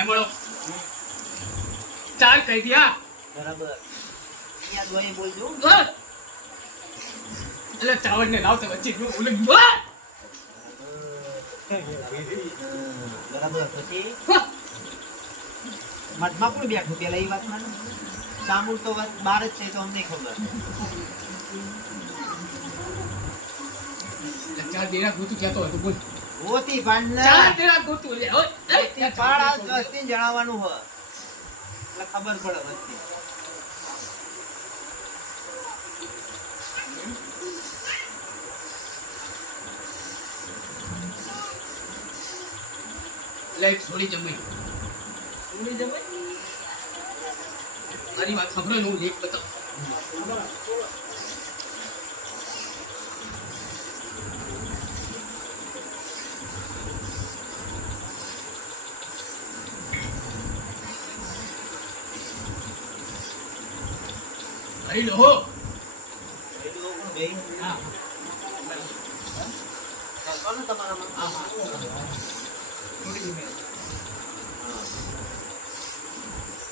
શેમળો ચાર કહી દયા બરાબર. બોલજો. એટલે ચાવડ ને લાવતો વચ્ચે બરાબર પછી? બેઠું પેલા એ વાતમાં સામુલ તો વાત બાર જ છે તો અમને ખબર. ચાર દેરા ગોતું કહેતો હતો બોલ. ઓતી ચાર દેરા ગોતું લે ઓય, એ, ઓતી આ વસ્તી જણાવવાનું હોય. એટલે ખબર પડે વસ્તી. એક છોડી જમાઈ મારી વાત ખબર ને હું લેખ બતાવું હરી લો હો એટલું કોણ ગઈ? હા ચાલતો ને તમારામાં? હા હા છોડી જમાઈ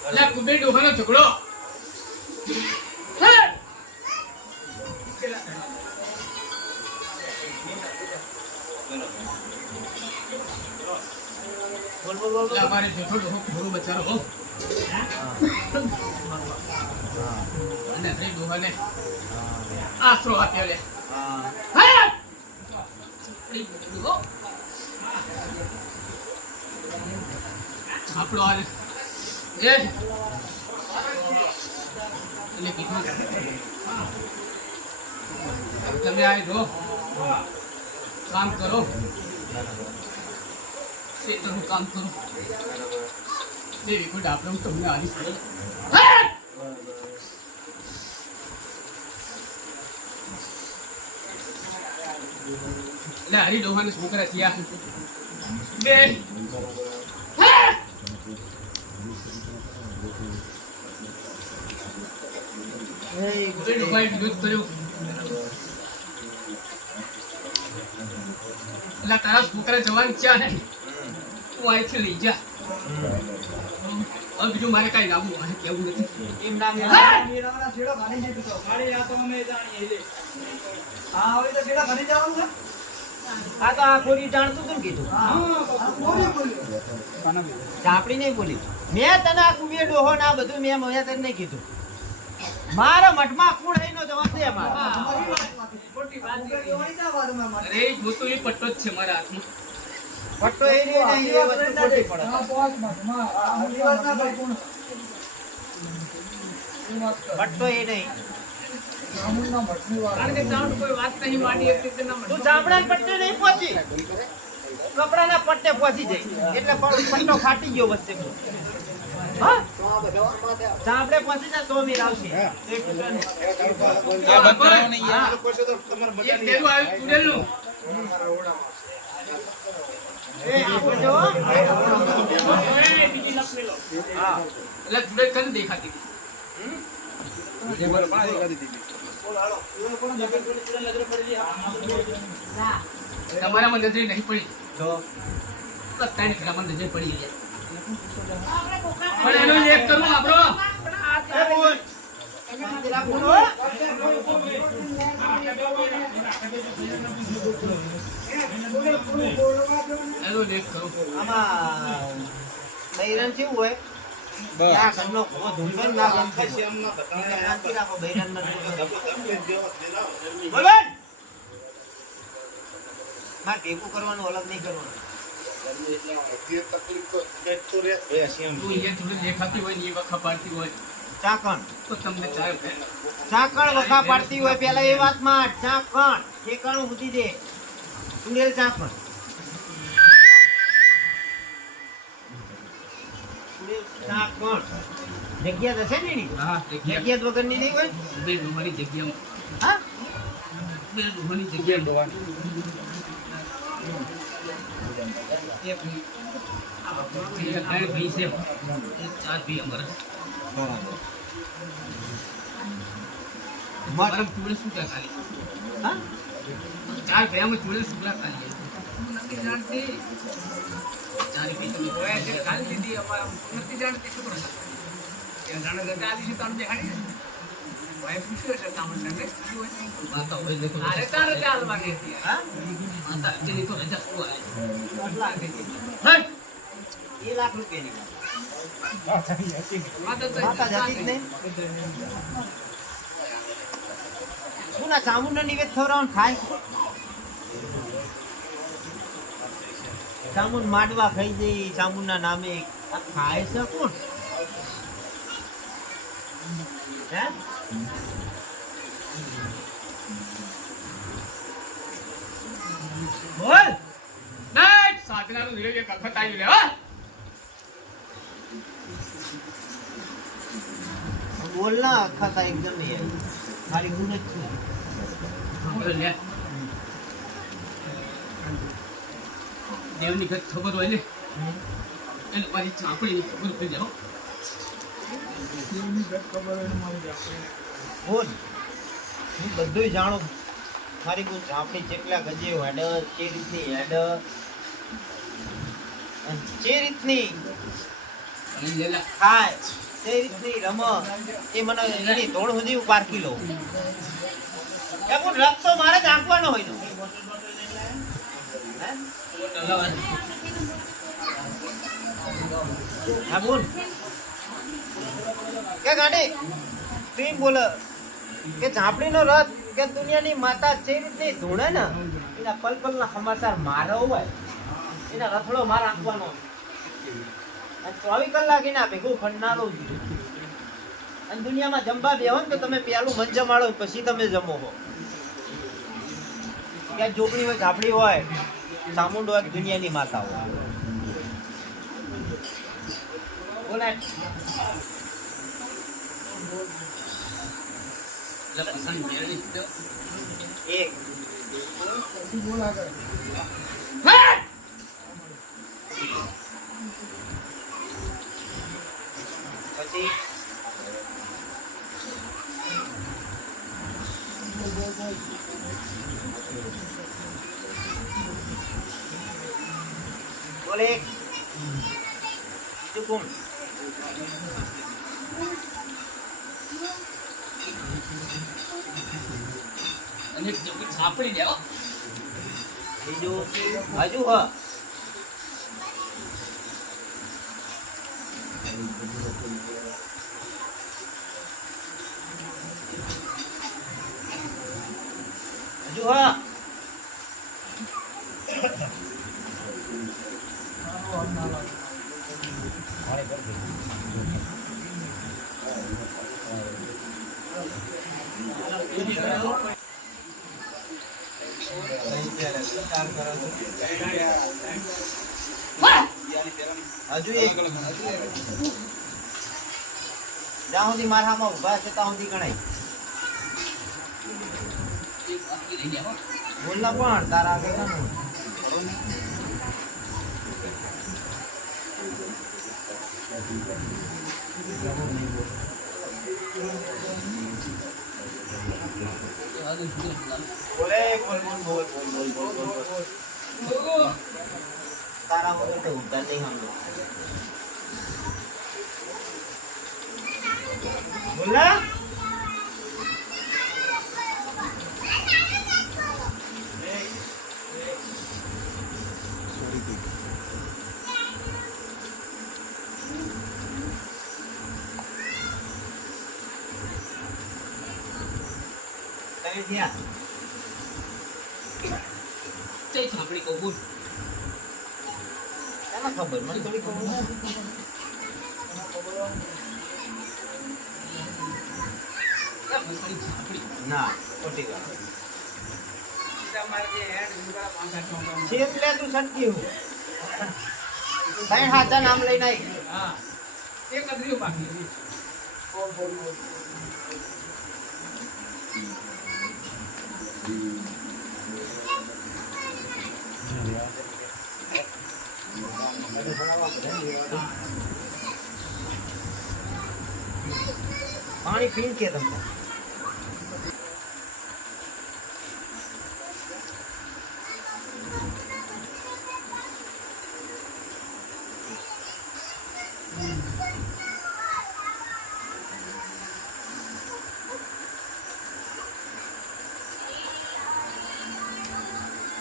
એટલે આ કુબેર ડોહાનો ઝઘડો. બોલ બોલ બોલ અમારે જેઠો ડોહો ખોરો બચારો હો? ડોહાને આશરો આપ્યો લે હા. હે! છોકરી ડોહો. છાપડો આલે એ એટલે કીધું તમે આ જો કામ કરો ખેતરનું કામ કરો દેવી કોઈ ડાબરો હું તમને આવીશ! એટલે હરી ડોહાને છોકરા થયા બે. તારા છોકરા જવાની ક્યાં ને તું અહીંથી લઈ જા. હવે બીજું મારે કઈ લાવવું મારે કેવું નથી. એમ નામ છેડો ઘણી તો. ખાલી આ અમે જાણીએ હા, હવે તો છેડા ઘણી જવાનું છે? આ તો આ ખોરી જાણતું તું કીધું. ચાપડી નહીં બોલી મેં તને આ કુબીર ડોહો ના બધું મેં મોયા તને નહીં કીધું મારા મઠમાં કુળ હઈનો જવાબ દે મારા ના પટ્ટો જ છે મારા હાથમાં પટ્ટો એ રહ્યો નહીં એ વસ્તુ ખોટી પડે ના કોણ? પટ્ટો એ નહીં. કારણ કે કોઈ વાત નહીં માંડી તું પહોંચી કપડાના પટ્ટે પહોંચી જાય. એટલે પટ્ટો ફાટી ગયો વચ્ચે હા? ચામડે પહોંચી જા તો મીર આવશે દેખાતી. તમારામાં નજરે નહીં પડી. જો તો ત્રણ ખેલામાં નજર પડી ગયા પણ એનો લેખ કરું આપણો. એનો લેખ કરું. આમાં બૈરન કેવું હોય? ત્યાં ઘરનો ભૂવો ધૂંધો ને ના ગમતો હોય. એટલે શાંતિ રાખો બૈરનમાં બોલો મારે ભેગું કરવાનું અલગ નહીં કરવાનું. તું અહીંયા જોડે દેખાતી હોય ને એ વખત પાડતી હોય. ચાકણ. તો તમને ચાકણ વખા પાડતી હોય પેલા એ વાતમાં ચાકણ. ઠેકાણું દે. સુનેલ ચાકણ. ચાકણ. જગ્યા થશે ને એની? હા જગ્યા. જગ્યા વગરની નહીં હોય? બે ડોહાની જગ્યામાં. હા? બે ડોહાની જગ્યા બરાબર ચૂડે શું કરે ખાલી ચાર ભેમાં શું સુકરા ખાલી નથી જાણતી ચારી પી તમે ખાલી દીધી નથી જાણતી શું કરે જાણે ગતા આદિ તાણ દેખાડી જામુન નિવેદ ખવડાવ ખાય જામુન માટવા ખાઈ જઈ જામુન ના નામે ખાય છે કોણ બોલ. નાઈટ. સાધનાનું ધીરે ધીરે કખત આવી લે હા. બોલ ના આખા એકદમ એ. ખાલી હું નથી બોલ લે. દેવની ઘર ખબર હોય ને? એને મારી ચાપડીની ખબર થઈ જાઓ બોલ. હું બધુંય જાણું. મારી કોઈ ઝાંપડી જેટલા ગજે હેડ, જે રીતની હેડ. જે રીતની ખાય, તે રીતની રમ, એ મને એની ધોળ સુધી હું પારખી લઉં. એમ રખ તો મારે જ આપવાનો હોય હે? હા, બોલ. કે ગાડી? તું બોલ કે ઝાંપડીનો રથ કે દુનિયાની માતા જે રીતની ધૂણે ને, એના પલ પલના સમાચાર મારો હોય, એના રથડો માર આંકવાનો ચોવીસ કલાક એના ભેગું ફરનારો. અને દુનિયામાં જમવા બેહો ને તો તમે પેલું મન જમાડો પછી તમે જમો હો. ક્યાં ઝોપડી હોય, ઝાપડી હોય, ચામુંડ હોય, દુનિયાની માતા હોય. બોલાય. એક બોલ. આગળ પછી બોલે બીજું કોણ? સાંપડી દેવો બીજું હજુ હા. હજુ હ. જ્યાં સુધી મારામાં ઊભા છે, ત્યાં સુધી ગણાય. બોલ ના પણ, તારા આગળ બોલે, બોલ બોલ બોલ બોલ બોલ બોલ બોલ. તારા વગર તો ઉતર નહીં હમલો બોલા Yeah. Take a break, go. ખબર મને થોડી ખબર ના તું સટકી હું. સાહેબ હાચા નામ લઈને આવી હા એ કદરી બાકી કોણ પાણી પીન કે તમને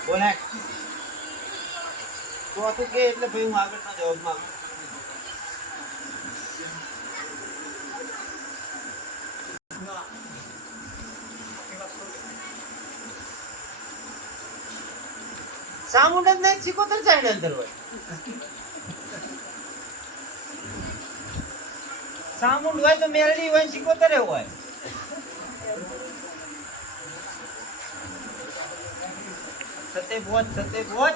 બોલે. તો તું કે એટલે ભાઈ હું આગળ ના જવાબ માંગુ સામુંડ જ નહીં સિકોતર સાઈડ અંદર હોય. સામુંડ હોય તો મેલડી હોય સિકોતરે હોય. સતે બોચ સતે બોચ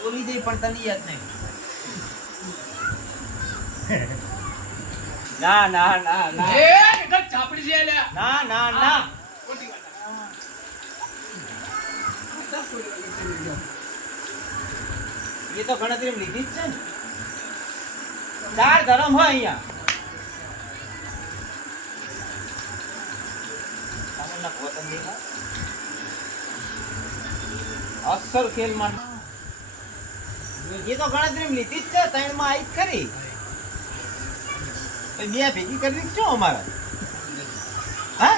બોલી જઈ પણ તને યાદ નહીં. ના ના ના ના. ચાપડી છે ના ના ના ખોટી વાત એ તો ગણતરી લીધી જ છે ને. ચાર ધર્મ હોય અહીંયા. અસલ એ તો ગણતરી લીધી જ છે ત્રણમાં આવી ખરી. બે ભેગી કરવી જ શું અમારે? હા?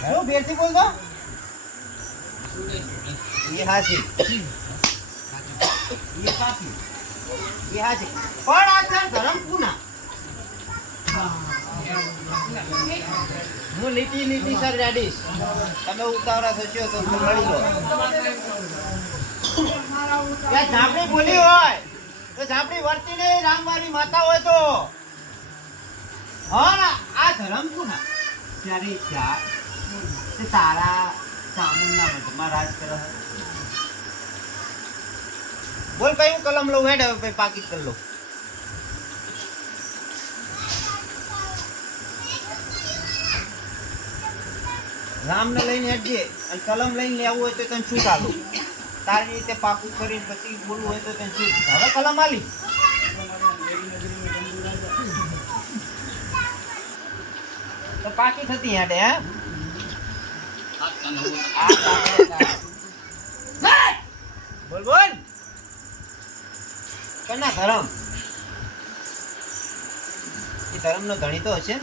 શું ફેરથી બોલતો એ હાસી પણ આ હું લીટી લીટી સર રેડીશ તમે ઉતાવળા થશો તો મળી લો ઝાપડી બોલી હોય તો ઝાપડી વર્તી નહીં રામવાળી માતા હોય તો હા આ ધર્મ પૂના ત્યારે ચાર તારા ચામુંડના મઠમાં રાજ કરે. બોલ ભાઈ હું કલમ લઉં? હેડ હવે પાકી કરી લઉં. રામને લઈને હેડજે. અને કલમ લઈને લેવું હોય તો તને છૂટ આલો તારી રીતે પાકું કરીને પછી બોલવું હોય તો તને છૂટ હવે કલમ આલી. તો પાકી થતી હેડે હે? તારે બોલ. બોલ કના ધર્મ. એ ધર્મનો ધણી તો હશે ને?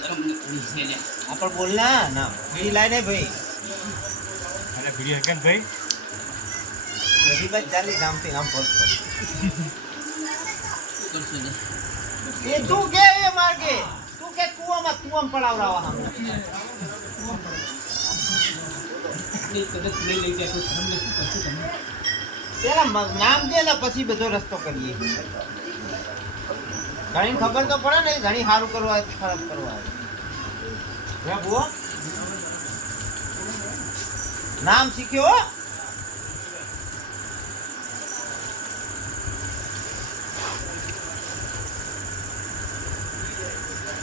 ધર્મને છે લ્યા. આ પણ બોલ ના ના બીડી લાય ને ભાઈ. અને બીડી હરકત ભાઈ? બધી બાજ ચાલી ગામથી શું કરશો એ તું કે એ માર્ગે. તું કે કુવામાં કુવામાં પડાવરાવા હમ નહીં કદાચ નહીં લઈ જાય તો ધર્મને શું કરશું તમે? પેલા નામ દે ને પછી બધો રસ્તો કરીએ. ઘણી ખબર તો પડે ને ઘણી સારું કરવા ખરાબ કરવા હે? નામ શીખ્યો?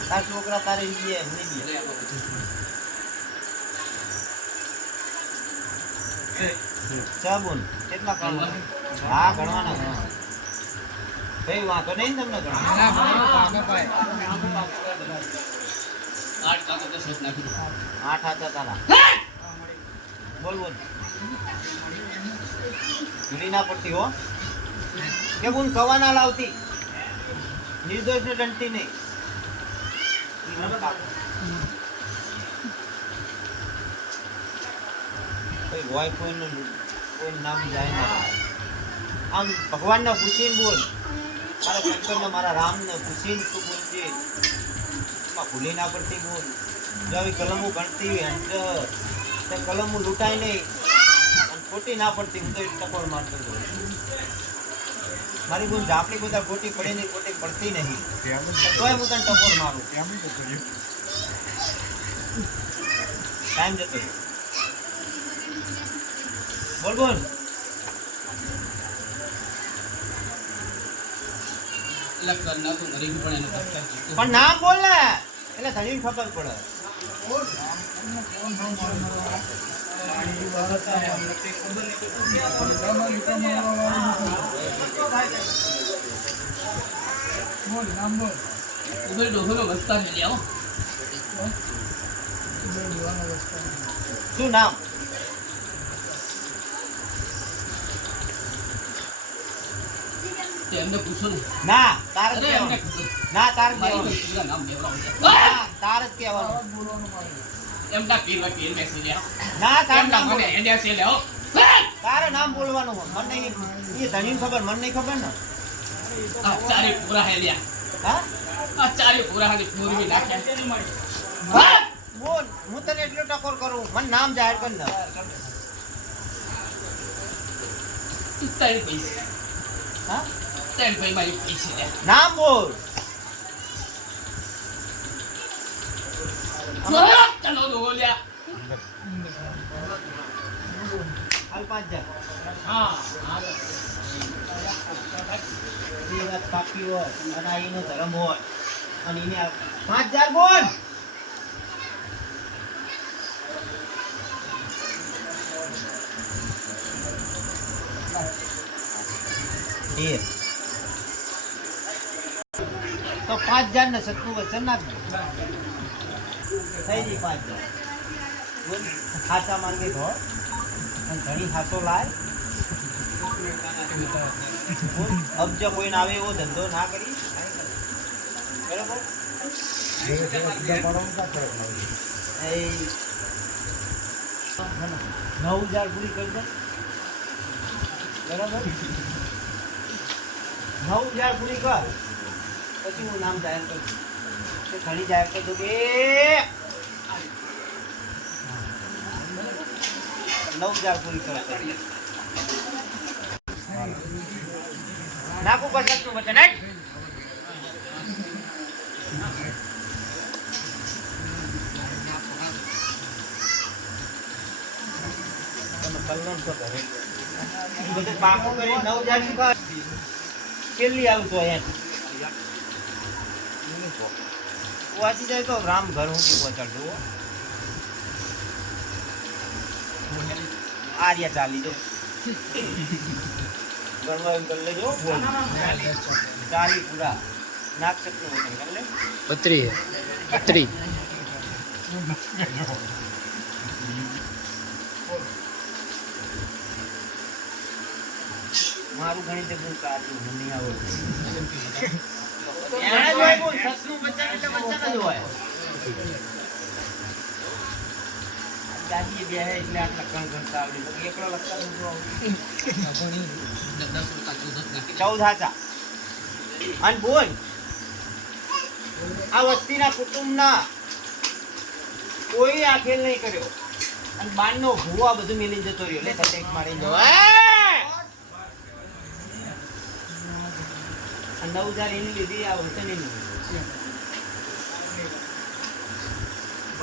તાર છોકરા તારે એમ નહીં સાબુન. કેટલા હા ગણવાના કઈ વાંધો નહીં તમને ગણવા આઠ કાકો તો શેઠ નાખી દો. આઠ હાથા તારા. બોલ બોલ. ભૂલી ના પડતી હો. કે બુન કવા ના લાવતી. નિર્દોષ ને દંડતી નહીં. ઈ મને હોય કોઈનું કોઈ નામ જાય ના આમ ભગવાનને પૂછીને બોલ. મારા શંકરને મારા રામને પૂછીને તું બોલજે એમાં ભૂલી ના પડતી બોલ. જો આવી કલમો ગણતી હોય તે કલમો લૂંટાય નહીં અને ખોટી ના પડતી હું તો એક ટકોર મારતો હતો મારી બોલ આપણી બધા ખોટી પડે નહીં ખોટી પડતી નહીં. તોય હું તને ટકોર મારું. ટાઈમ જતો રહ્યો. બોલ બોલ. પણ નામ બોલ ને એટલે ધણીને ખબર પડે. નામ બોલ લ્યા, હો. શું નામ? તે એમને પૂછો ને. ના તાર જ એમને ના તાર જ કહેવાનું. નામ લેવડાવો તાર જ કહેવાનું. એમના પીર વકીલ ના તારું નામ મને બોલ. છે લેવો તારે નામ બોલવાનું. મને નહીં એ ખબર મને નહીં ખબર ને. હા આ પૂરા હાલી પૂરવી નાખ્યા. હા? બોલ. હું તને એટલો ટકોર કરું. મને નામ જાહેર કર ને. પૈસા હા? ત્રણ ભાઈ મારી પૈસા નામ બોલ. ચલો દો હાલ પાંચ હજાર હા. એ વાત પાકી હોય અને એનો ધર્મ હોય. અને એને પાંચ હજાર બોલ. તો પાંચ હજાર ને સત્તુ વચન ના થઈ ગઈ પાંચ હજાર ખાતા માંગે ભો અને ઘણી ખાતો લાય. અબજો કોઈ આવે એવો ધંધો ના કરી. બરાબર? નવ હજાર પૂરી કરી દે. બરાબર? નવ હજાર પૂરી કર. પછી હું નામ જાહેર કરું તે ઘણી જાહેર કરું કે નવ હજાર પૂરી કરો નાખું પછી તું વચન કલ્યાણ તો. બધું પાકું કરી નવ હજાર શું કર? કેટલી આવું તો અહીંયા પહોંચી જાય તો રામ ઘર હું પહોંચાડજો હો. આર્યા ચાલી જો. ગણવા કરી લેજો. ચાલી પૂરા. નાક શકનું વચન કરી લે. બત્રી. પત્રી મારું ગણિત એકદમ સાચું મને નહીં આવડતું. સસલું બચ્ચાને એટલે કુટુંબના કોઈ આ ખેલ નહીં કર્યો. અને બારનો ભૂવો બધું મિલી જતો રહ્યો. લે, તને મારી નવ હજાર એની લીધી, આ વચન એની લીધી. Yeah.